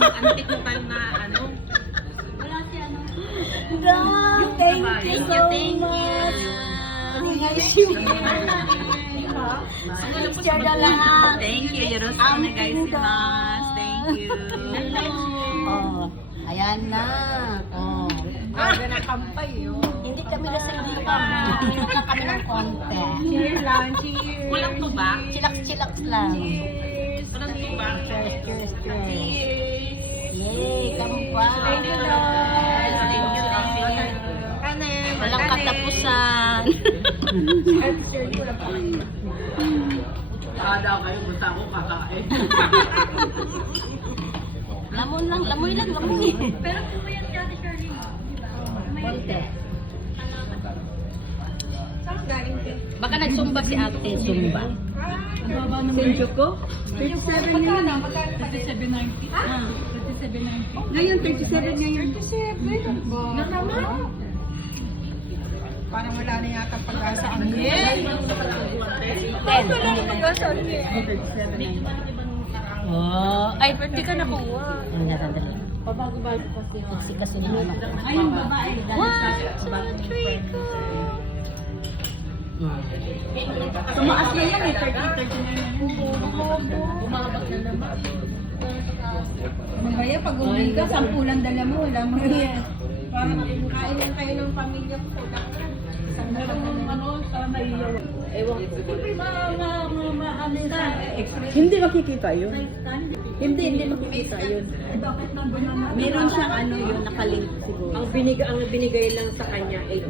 antik mo tayo na ano. Wala si ano. Thank you. Share na lang. Thank you. Yoroshiku onegaishimasu. Thank you. Oh, ayan na. Oh. Aga na kampay, oh. Hindi kami lasing dito kami. Mayroon lang kami ng konti. Cheers lang, cheers. Walang tuba. Chilak-chilak lang. Walang tuba. Cheers. Yay, kampay. Thank you, Lord. Thank you. Kanin. Walang katapusan. Kada kayo, basta ako kakain. Lamon lang. Pero pumayat si Ate Shirley. Konti. Saan galing din? Baka nagsumba si ate. Sumba. Senjo ko? 37 Magkano? 37.90. Ah? 37.90. Ngayon, 37 ngayon. 37? Na naman? Parang wala na yata pag-asa ang yes. Wala na pag-asa ang Oh, ay, birthday ka na po. Ang natandali. Pabago-bago kasi. Kasi na naman. Ayun, babae. Tumaas na yan eh. 30-39 na yan. Bumabak na naman. Magaya, pag uwi ka, 10 lang dala mo. Wala mo yan. Parang kain lang kayo ng pamilya ko. Hindi makikita yun. Hindi makikita yun. Bakit number naman? Meron siyang ano yun, nakalink siguro. Ang binigay lang sa kanya, 8